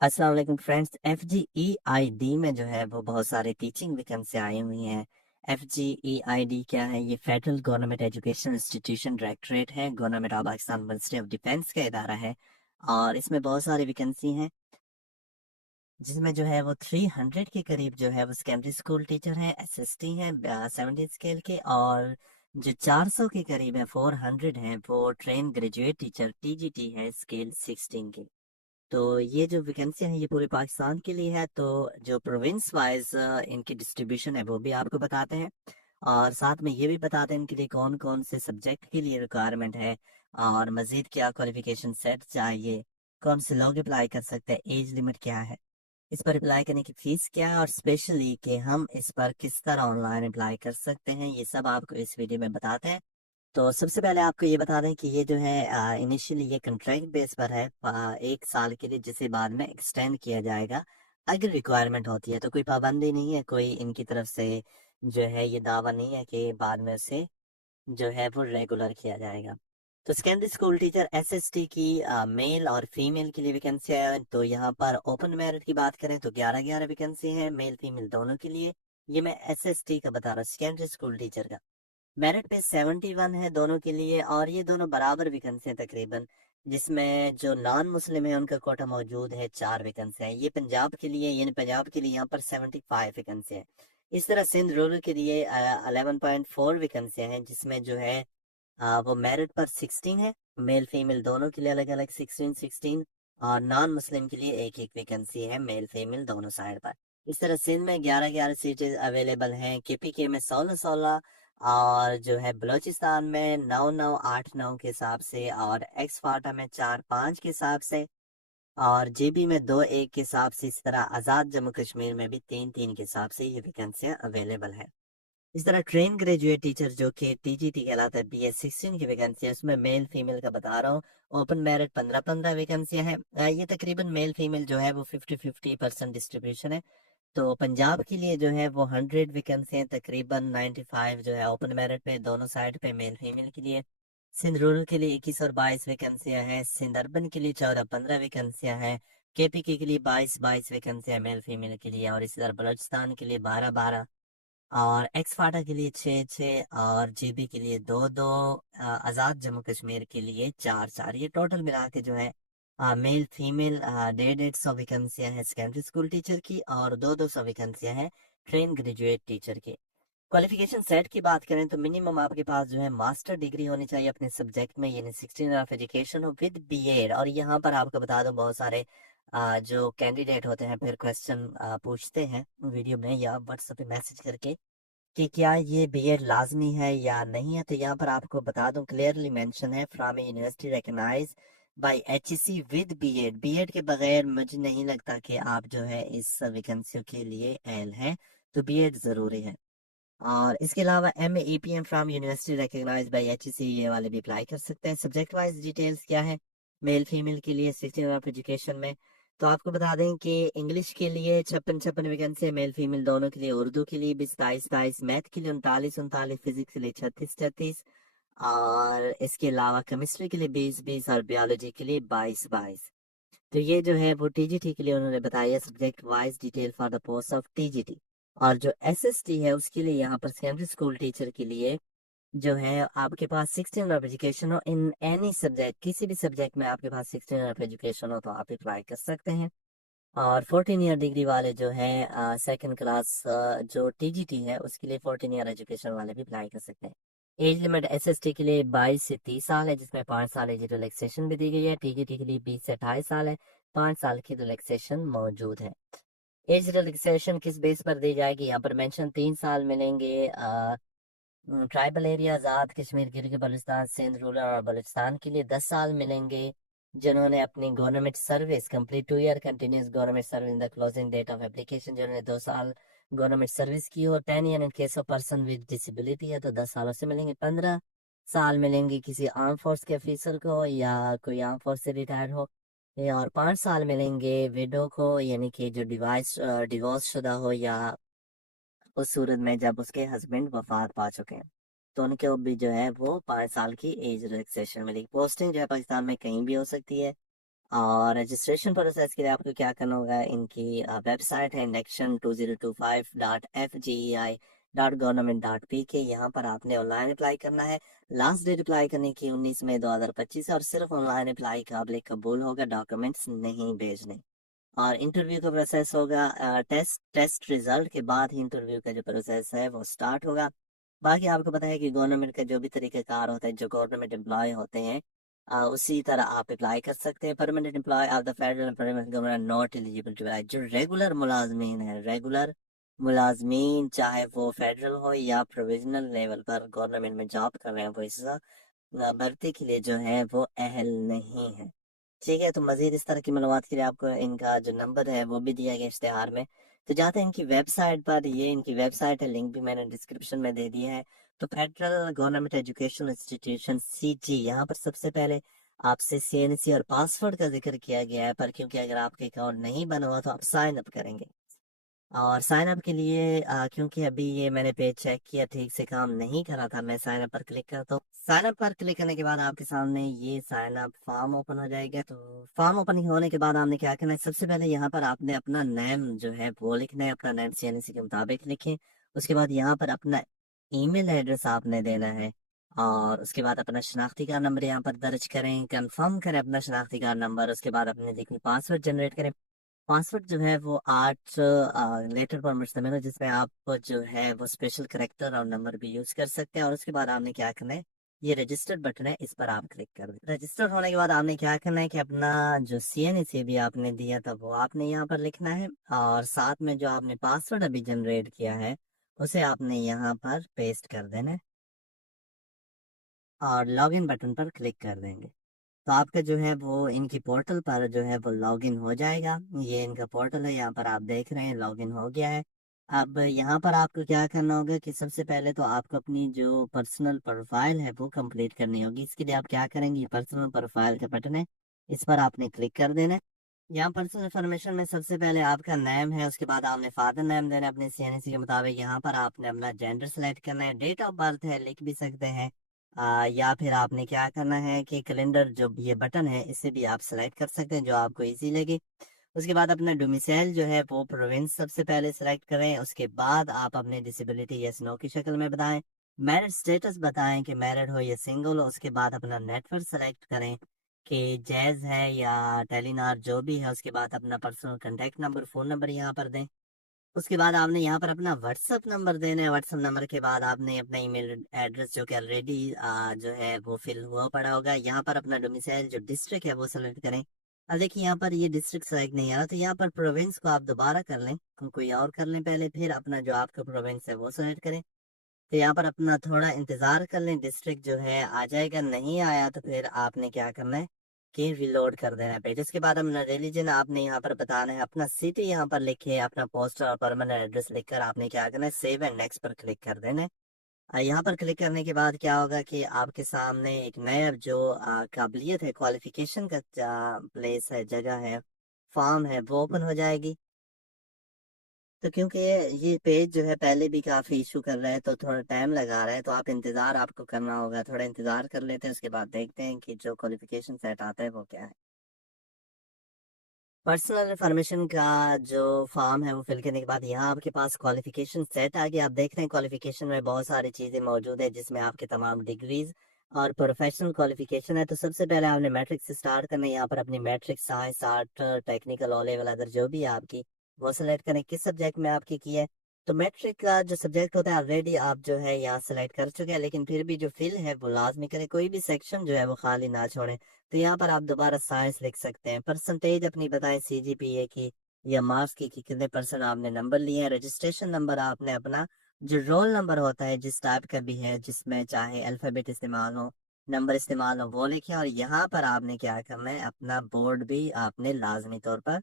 अस्सलाम वालेकुम friends. FGEID में जो है वो बहुत सारे टीचिंग वैकेंसी आई हुई हैं। FGEID क्या है? ये federal government education institution directorate है, government of Pakistan ministry of defence का इदारा है। और इसमें बहुत सारी वैकेंसी हैं, जिसमें जो है वो 300 के करीब जो है वो सेकेंडरी स्कूल टीचर हैं, SST हैं 70 स्केल के। और जो 400 के करीब है, 400 हैं, वो ट्रेन ग्रेजुएट टीचर TGT है स्केल 16 के। तो ये जो वैकेंसी है ये पूरे पाकिस्तान के लिए है। तो जो प्रोविंस वाइज इनकी डिस्ट्रीब्यूशन है वो भी आपको बताते हैं, और साथ में ये भी बताते हैं इनके लिए कौन कौन से सब्जेक्ट के लिए रिक्वायरमेंट है, और मजीद क्या क्वालिफिकेशन सेट चाहिए, कौन से लोग अप्लाई कर सकते हैं, एज लिमिट क्या है, इस पर अप्लाई करने की फीस क्या है, और स्पेशली कि हम इस पर किस तरह ऑनलाइन अप्लाई कर सकते हैं, ये सब आपको इस वीडियो में बताते हैं। तो सबसे पहले आपको ये बता दें कि ये जो है इनिशियली ये कॉन्ट्रैक्ट बेस पर है 1 साल के लिए, जिसे बाद में एक्सटेंड किया जाएगा अगर रिक्वायरमेंट होती है। तो कोई पाबंदी नहीं है, कोई इनकी तरफ से जो है ये दावा नहीं है कि बाद में उसे जो है वो रेगुलर किया जाएगा। तो सेकेंडरी स्कूल टीचर SST की मेल और फीमेल के लिए वैकेंसी है। तो यहाँ पर ओपन मेरिट की बात करें तो 11-11 वैकेंसी है, मेल फीमेल दोनों के लिए। ये मैं SST का बता रहा हूँ, सेकेंडरी स्कूल टीचर का। मेरिट पे 71 है दोनों के लिए, और ये दोनों बराबर वैकेंसी हैं तकरीबन। जिसमें जो नॉन मुस्लिम है उनका कोटा मौजूद है, 4 वैकेंसी है। ये पंजाब के लिए, यानी पंजाब के लिए यहाँ पर 75 वैकेंसी है। इस तरह सिंध रूरल के लिए 11.4 वैकेंसी हैं, जिसमें जो है वो मेरिट पर 16 है, मेल फीमेल दोनों के लिए अलग अलग 16-16। और नॉन मुस्लिम के लिए एक एक वैकेंसी है, मेल फीमेल दोनों साइड पर। इस तरह सिंध में 11-11 सीटें अवेलेबल हैं, KPK में 16-16, और जो है बलूचिस्तान में 9-9 8-9 के हिसाब से, और एक्स फाटा में 4-5 के हिसाब से, और GB में 2-1 के हिसाब से। इस तरह आज़ाद जम्मू कश्मीर में भी 3-3 के हिसाब से ये वैकेंसियां अवेलेबल है। इस तरह ट्रेन ग्रेजुएट टीचर जो कि TGT कहलाता है, BS16 की वैकेंसी है, उसमें मेल फीमेल का बता रहा हूँ। ओपन मेरिट 15-15 वैकेंसियां हैं। ये तकरीबन मेल फीमेल जो है वो 50-50% डिस्ट्रीब्यूशन है। तो पंजाब के लिए जो है वो 100 वैकेंसी हैं, तकरीबन 95 जो है ओपन मेरिट पे दोनों साइड पे मेल फीमेल के लिए। सिंध रूरल के लिए 21 और 22 वैकेंसियां हैं, सिंध अर्बन के लिए 14-15 वैकेंसियां हैं, KPK के लिए 22-22 वैकेंसियां मेल फीमेल के लिए, और इसी तरह बलूचिस्तान के लिए 12-12, और एक्स फाटा के लिए 6-6, और GB के लिए 2-2, आज़ाद जम्मू कश्मीर के लिए 4-4। ये टोटल मिला के जो है मेल फीमेल 150-150 वैकेंसियां हैं सेकेंडरी स्कूल टीचर की, और 200-200 वैकेंसियां हैं ट्रेन ग्रेजुएट टीचर की। क्वालिफिकेशन सेट की बात करें तो मिनिमम आपके पास जो है मास्टर डिग्री होनी चाहिए अपने सब्जेक्ट में, यानी 16 ऑफ एजुकेशन हो विद BEd। और यहाँ पर आपको बता दो, बहुत सारे जो कैंडिडेट होते हैं फिर क्वेश्चन पूछते हैं वीडियो में या व्हाट्सएप पे मैसेज करके कि क्या ये BEd लाजमी है या नहीं है। तो यहाँ पर आपको बता दूं, क्लियरली मेंशन है, from a university recognise by HEC with BEd के बगैर मुझे नहीं लगता कि आप जो है इस वैकेंसी के लिए एल हैं। तो BEd जरूरी है। और इसके अलावा MA EPM from university recognised by HEC, ये वाले भी अप्लाई कर सकते हैं। सब्जेक्ट वाइज डिटेल्स क्या है मेल फीमेल के लिए 16 ऑफ एजुकेशन में? तो आपको बता दें कि इंग्लिश के लिए 56-56 वैकेंसी है, मेल फीमेल दोनों के लिए। उर्दू के लिए भी 27-27, मैथ के लिए 39-39, फिजिक्स के लिए 36-36, और इसके अलावा केमिस्ट्री के लिए 20-20, और बायोलॉजी के लिए 22-22। तो ये जो है वो TGT के लिए उन्होंने बताया, subject wise detail for the post of TGT। और जो SST है उसके लिए यहाँ पर सेकेंडरी स्कूल टीचर के लिए जो है आपके पास 16 ऑफ एजुकेशन हो इन एनी सब्जेक्ट, किसी भी सब्जेक्ट में आपके पास 16 ऑफ एजुकेशन हो तो आप अप्लाई कर सकते हैं। और 14 ईयर डिग्री वाले जो है सेकंड क्लास जो TGT है उसके लिए 14 ईयर एजुकेशन वाले भी अप्लाई कर सकते हैं। एज लिमिट SST के लिए 22 से 30 साल है, जिसमें 5 साल एज रिलैक्सेशन भी दी गई है। TGT के लिए 20 से 28 साल है, 5 साल की रिलैक्सेशन मौजूद है। एज रिलैक्सेशन किस बेस पर दी जाएगी? यहाँ पर मेंशन 3 साल मिलेंगे tribal area Azad Kashmir, Gilgit Baltistan, Sindh rural और बलूचिस्तान के लिए। 10 साल मिलेंगे जिन्होंने अपनी government service complete 2 year continuous government service in the closing date of application, जिन्होंने 2 साल गवर्नमेंट सर्विस की हो। 10 year in case of person with disability है तो 10 सालों से मिलेंगे। 15 साल मिलेंगे किसी आर्म फोर्स के ऑफिसर को या कोई आर्म फोर्स से रिटायर हो। और 5 साल मिलेंगे विडो को, यानी कि जो डिवोर्स शुदा हो, या उस सूरत में जब उसके हस्बैंड वफात पा चुके हैं तो उनके भी जो है वो 5 साल की एज रिलैक्सेशन मिलेगी। पोस्टिंग जो है पाकिस्तान में कहीं भी हो सकती है, और रजिस्ट्रेशन प्रोसेस के लिए आपको क्या करना होगा, इनकी वेबसाइट है induction2025.fgei.government.pk। यहाँ पर आपने ऑनलाइन अप्लाई करना है। लास्ट डेट अप्लाई करने की 19 मई 2025 है और सिर्फ ऑनलाइन अप्लाई काबिल कबूल होगा, डॉक्यूमेंट्स नहीं भेजने। और इंटरव्यू का प्रोसेस होगा, टेस्ट रिजल्ट के बाद ही इंटरव्यू का जो प्रोसेस है वो स्टार्ट होगा। बाकी आपको पता है कि गवर्नमेंट का जो भी तरीक़ाकार होता है, जो गवर्नमेंट एम्प्लॉय होते हैं, उसी तरह आप अप्लाई कर सकते हैं। Permanent employ of the federal government not eligible to apply. जो रेगुलर मुलाजमीन है, रेगुलर मुलाजमीन चाहे वो फेडरल हो या प्रोविजनल लेवल पर गवर्नमेंट में जॉब कर रहे हैं, वो इस भर्ती के लिए जो है वो अहल नहीं है। ठीक है, तो मजीद इस तरह की मालूमात के लिए आपको इनका जो नंबर है वो भी दिया गया इश्तेहार में। तो जाते हैं इनकी वेबसाइट पर। ये इनकी वेबसाइट है, लिंक भी मैंने डिस्क्रिप्शन में दे दिया है। तो federal government education institution CG, यहाँ पर सबसे पहले आपसे CNC और पासवर्ड का जिक्र किया गया है, पर क्योंकि अगर आपके अकाउंट नहीं बना हुआ तो आप साइन अप करेंगे। और साइन अप के लिए क्योंकि अभी ये मैंने पेज चेक किया, ठीक से काम नहीं कर रहा था, मैं साइन अप पर क्लिक करता हूँ। साइन अप पर क्लिक करने के बाद आपके सामने ये साइन अप फॉर्म ओपन हो जाएगा। तो फॉर्म ओपन होने के बाद आपने क्या करना है, सबसे पहले यहाँ पर आपने अपना नेम जो है वो लिखना है, अपना नेम CNC के मुताबिक लिखें। उसके बाद यहाँ पर अपना ईमेल एड्रेस आपने देना है और उसके बाद अपना शनाख्ती कार्ड नंबर यहाँ पर दर्ज करें, कंफर्म करें अपना शनाख्ती कार्ड नंबर। उसके बाद अपने देखिए पासवर्ड जनरेट करें। पासवर्ड जो है वो 8 लेटर पर मुश्तमिल है, जिसमें आप जो है वो स्पेशल करेक्टर और नंबर भी यूज कर सकते हैं। और उसके बाद आपने क्या करना है, ये रजिस्टर्ड बटन है, इस पर आप क्लिक कर दें। रजिस्टर होने के बाद आपने क्या करना है कि अपना जो CNC भी आपने दिया था वो आपने यहाँ पर लिखना है और साथ में जो आपने पासवर्ड अभी जनरेट किया है उसे आपने यहाँ पर पेस्ट कर देना है और लॉगिन बटन पर क्लिक कर देंगे। तो आपका जो है वो इनकी पोर्टल पर जो है वो लॉगिन हो जाएगा। ये इनका पोर्टल है, यहाँ पर आप देख रहे हैं लॉगिन हो गया है। अब यहाँ पर आपको क्या करना होगा कि सबसे पहले तो आपको अपनी जो पर्सनल प्रोफाइल है वो कंप्लीट करनी होगी। इसके लिए आप क्या करेंगे, पर्सनल प्रोफाइल का बटन है, इस पर आपने क्लिक कर देना है। यहाँ पर्सनल इन्फॉर्मेशन में सबसे पहले आपका नेम है, उसके बाद आपने फादर नेम देना है अपने CNC के मुताबिक। यहाँ पर आपने अपना जेंडर सेलेक्ट करना है, डेट ऑफ बर्थ है लिख भी सकते हैं। या फिर आपने क्या करना है कि कैलेंडर जो ये बटन है इसे भी आप सेलेक्ट कर सकते हैं, जो आपको इजी लगे। उसके बाद अपना डोमिसाइल जो है वो प्रोविंस सबसे पहले सेलेक्ट करें। उसके बाद आप अपने डिसेबिलिटी यस नो की शक्ल में बताएं। मैरिड स्टेटस बताएं कि मैरिड हो या सिंगल हो। उसके बाद अपना नेटवर्क सेलेक्ट करें कि जैज है या टेलीनार जो भी है। उसके बाद अपना personal contact number, phone number यहाँ पर दें। उसके बाद आपने यहाँ पर अपना व्हाट्सअप नंबर देना है। व्हाट्सअप नंबर के बाद आपने अपना ईमेल एड्रेस जो कि ऑलरेडी जो है वो फिल हुआ पड़ा होगा। यहाँ पर अपना डोमिसाइल जो डिस्ट्रिक्ट है वो सेलेक्ट करें। अब देखिए यहाँ पर ये डिस्ट्रिक्ट सेलेक्ट नहीं आ रहा, तो यहाँ पर प्रोविंस को आप दोबारा कर लें, कोई और कर लें पहले, फिर अपना जो आपका प्रोविंस है वो सेलेक्ट करें। तो यहाँ पर अपना थोड़ा इंतजार कर लें, डिस्ट्रिक्ट जो है आ जाएगा। नहीं आया तो फिर आपने क्या करना है कि रिलोड कर देना है पेज। उसके बाद अपना रिलीजन आपने यहाँ पर बताना है, अपना सिटी यहाँ पर लिखे, अपना पोस्टल और परमानेंट एड्रेस लिखकर आपने क्या करना है, सेव एंड नेक्स्ट पर क्लिक कर देना है। यहाँ पर क्लिक करने के बाद क्या होगा कि आपके सामने एक नया जो काबिलियत है, क्वालिफिकेशन का प्लेस है, जगह है, फॉर्म है, वो ओपन हो जाएगी। तो क्योंकि ये पेज जो है पहले भी काफी इशू कर रहा है तो थोड़ा टाइम लगा रहा है, तो आप इंतजार आपको करना होगा, थोड़ा इंतजार कर लेते हैं। उसके बाद देखते हैं कि जो क्वालिफिकेशन सेट आता है वो क्या है। पर्सनल इंफॉर्मेशन का जो फॉर्म है वो फिल करने के बाद यहाँ आपके पास क्वालिफिकेशन सेट आ गया। आप देख रहे हैं क्वालिफिकेशन में बहुत सारी चीजें मौजूद है, जिसमें आपके तमाम डिग्रीज और प्रोफेशनल क्वालिफिकेशन है। तो सबसे पहले आपने मैट्रिक से स्टार्ट करना है। यहाँ पर अपनी matric, science, art, technical, O level, other जो भी है आपकी, वो सिलेक्ट करें किस सब्जेक्ट में आपकी की है। तो मैट्रिक का जो सब्जेक्ट होता है ऑलरेडी आप जो है यहाँ सेलेक्ट कर चुके हैं, लेकिन फिर भी जो फिल है वो लाजमी करें, कोई भी सेक्शन जो है वो खाली ना छोड़ें। तो यहाँ पर आप दोबारा साइंस लिख सकते हैं। परसेंटेज अपनी बताएं CGPA की या मार्क्स की कि कितने परसेंट आपने नंबर लिए हैं। रजिस्ट्रेशन नंबर आपने अपना जो रोल नंबर होता है जिस टाइप का भी है, जिसमें चाहे अल्फाबेट इस्तेमाल हो, नंबर इस्तेमाल हो, वो लिखें। और यहाँ पर आपने क्या करना है, अपना बोर्ड भी आपने लाजमी तौर पर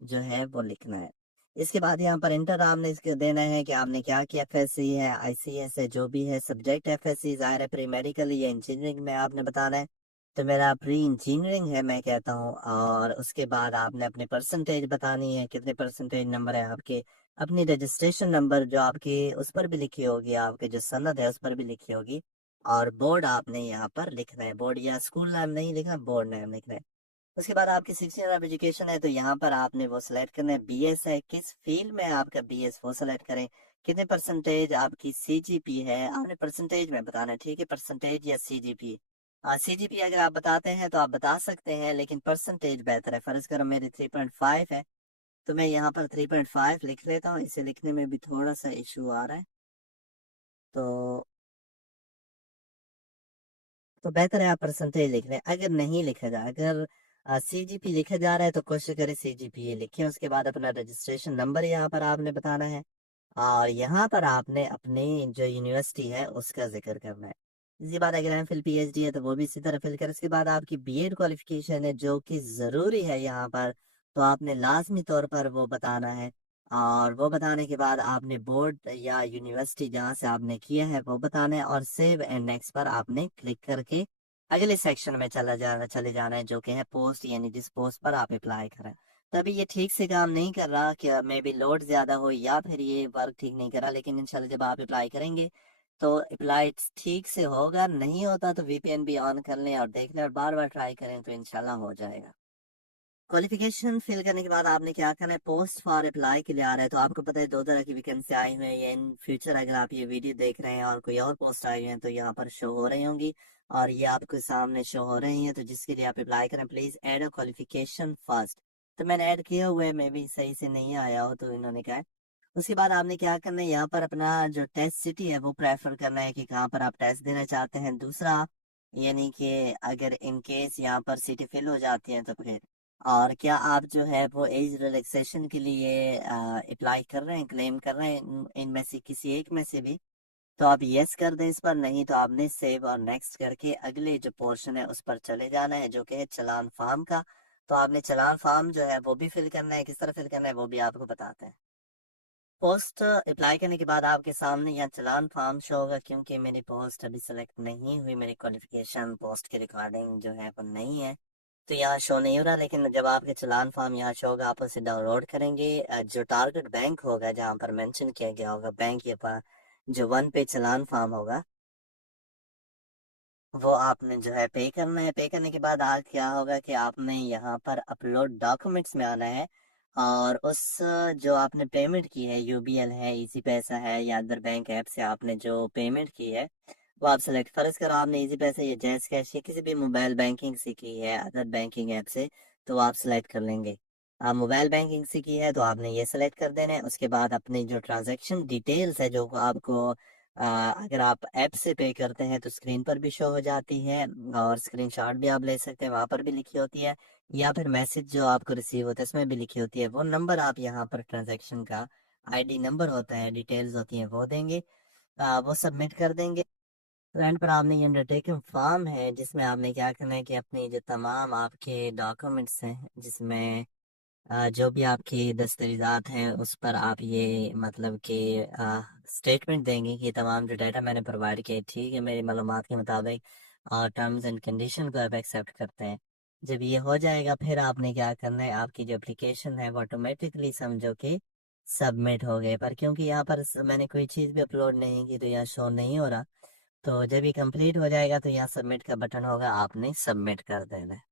जो है वो लिखना है। इसके बाद यहाँ पर इंटर आपने इसके देना है कि आपने क्या किया, FSC है, ICS है, जो भी है सब्जेक्ट। FSC जाहिर है प्री मेडिकल या इंजीनियरिंग में आपने बताना है, तो मेरा प्री इंजीनियरिंग है मैं कहता हूँ। और उसके बाद आपने अपने परसेंटेज बतानी है, कितने परसेंटेज नंबर है आपके। अपनी रजिस्ट्रेशन नंबर जो आपकी उस पर भी लिखी होगी, आपके जो सनद है उस पर भी लिखी होगी। और बोर्ड आपने यहाँ पर लिखना है, बोर्ड या स्कूल नाम नहीं लिखना, बोर्ड नाम लिखना है। उसके बाद आपकी 16 ईयर ऑफ एजुकेशन है तो यहाँ पर आपने वो सिलेक्ट करना है। बीएस है, किस फील्ड में है आपका बीएस वो सिलेक्ट करें। कितने परसेंटेज आपकी सीजीपी है, आपने परसेंटेज में बताना है, ठीक है, परसेंटेज या सीजीपी। सीजीपी अगर आप बताते हैं तो आप बता सकते हैं, लेकिन परसेंटेज बेहतर है। फर्ज करो मेरी 3.5 है तो मैं यहाँ पर 3.5 लिख लेता हूँ। इसे लिखने में भी थोड़ा सा इशू आ रहा है, तो बेहतर है आप परसेंटेज लिख लें। अगर नहीं लिखा जाए, अगर सीजीपी लिखा जा रहा है तो कोशिश करें सीजीपी लिखें। उसके बाद अपना रजिस्ट्रेशन नंबर यहाँ पर आपने बताना है, और यहाँ पर आपने अपनी जो यूनिवर्सिटी है उसका जिक्र करना है। इसी बात अगर एम फिल पीएचडी है तो वो भी इसी तरह फिल करें। उसके बाद आपकी बीएड क्वालिफिकेशन है जो कि ज़रूरी है यहाँ पर, तो आपने लाजमी तौर पर वो बताना है। और वो बताने के बाद आपने बोर्ड या यूनिवर्सिटी जहाँ से आपने किया है वो बताना है, और सेव एंड नेक्स्ट पर आपने क्लिक करके अगले सेक्शन में चले जाना है, जो कि है पोस्ट, यानी जिस पोस्ट पर आप अप्लाई करें। तभी ये ठीक से काम नहीं कर रहा, कि मे बी लोड ज्यादा हो या फिर ये वर्क ठीक नहीं कर रहा, लेकिन इंशाल्लाह जब आप अप्लाई करेंगे तो अप्लाई ठीक से होगा। नहीं होता तो वीपीएन भी ऑन कर लें और देख लें और बार बार ट्राई करें तो इंशाल्लाह हो जाएगा। क्वालिफिकेशन फिल करने के बाद आपने क्या करना है, पोस्ट फॉर अप्लाई के लिए आ रहा है तो आपको पता है दो तरह की वैकेंसी आई हुई है। ये इन फ्यूचर अगर आप ये वीडियो देख रहे हैं और कोई और पोस्ट आई हुई है तो यहाँ पर शो हो रही होंगी, और ये आपके सामने शो हो रही है। तो जिसके लिए आप अप्लाई करें, please add a qualification first. तो मैंने ऐड किया हुआ है, मे भी सही से नहीं आया हो तो इन्होंने कहा है। उसके बाद आपने क्या करना है, यहाँ पर अपना जो टेस्ट सिटी है वो प्रेफर करना है कि कहाँ पर आप टेस्ट देना चाहते हैं। दूसरा, यानी कि अगर इन केस यहाँ पर सिटी फिल हो जाती है तो फिर, और क्या आप जो है वो एज रिलैक्सेशन के लिए अप्लाई कर रहे हैं, क्लेम कर रहे हैं इनमें से किसी एक में से भी, तो आप यस कर दें इस पर। नहीं तो आपने सेव और नेक्स्ट करके अगले जो पोर्शन है उस पर चले जाना है, जो कि है चलान फॉर्म का। तो आपने चलान फॉर्म जो है वो भी फिल करना है। किस तरह फिल करना है वो भी आपको बताते हैं। पोस्ट अप्लाई करने के बाद आपके सामने यहाँ चलान फॉर्म शो होगा। क्योंकि मेरी पोस्ट अभी सेलेक्ट नहीं हुई, मेरी क्वालिफिकेशन पोस्ट की रिकॉर्डिंग जो है वो नहीं है, तो यहाँ शो नहीं हो रहा। लेकिन जब आपके चलान फॉर्म यहाँ शो होगा आप उसे डाउनलोड करेंगे। जो टारगेट बैंक होगा जहाँ पर मेंशन किया गया होगा बैंक के पास, जो 1 पे चलान फॉर्म होगा वो आपने जो है पे करना है। पे करने के बाद आज क्या होगा कि आपने यहाँ पर अपलोड डॉक्यूमेंट्स में आना है, और उस जो आपने पेमेंट की है, यूबीएल है, इजी पैसा है या अदर बैंक ऐप से आपने जो पेमेंट की है वो आप सेलेक्ट। फर्ज करो आपने इजी पैसा या जैज कैश या किसी भी मोबाइल बैंकिंग से की है, अदर बैंकिंग ऐप से, तो आप सेलेक्ट कर लेंगे। आप मोबाइल बैंकिंग से की है तो आपने ये सेलेक्ट कर देना है। उसके बाद अपनी जो ट्रांजैक्शन डिटेल्स है जो आपको अगर आप ऐप से पे करते हैं तो स्क्रीन पर भी शो हो जाती है, और स्क्रीनशॉट भी आप ले सकते हैं, वहां पर भी लिखी होती है, या फिर मैसेज जो आपको रिसीव होता है उसमें भी लिखी होती है। वो नंबर आप यहाँ पर ट्रांजैक्शन का आईडी नंबर होता है, डिटेल्स होती हैं वो देंगे, वो सबमिट कर देंगे। तो एंड पर आपने ये अंडरटेकिंग फॉर्म है जिसमें आपने क्या करना है कि अपनी जो तमाम आपके डॉक्यूमेंट्स हैं, जिसमें जो भी आपकी दस्तावेजात हैं उस पर आप ये मतलब कि स्टेटमेंट देंगे कि तमाम जो डाटा मैंने प्रोवाइड किए ठीक है मेरी मालूमात के मुताबिक, और टर्म्स एंड कंडीशन को आप एक्सेप्ट करते हैं। जब ये हो जाएगा फिर आपने क्या करना है, आपकी जो एप्लीकेशन है वो ऑटोमेटिकली समझो कि सबमिट हो गए। पर क्योंकि यहाँ पर मैंने कोई चीज़ भी अपलोड नहीं की तो यहाँ शो नहीं हो रहा। तो जब ये कंप्लीट हो जाएगा तो यहाँ सबमिट का बटन होगा, आपने सबमिट कर देना है।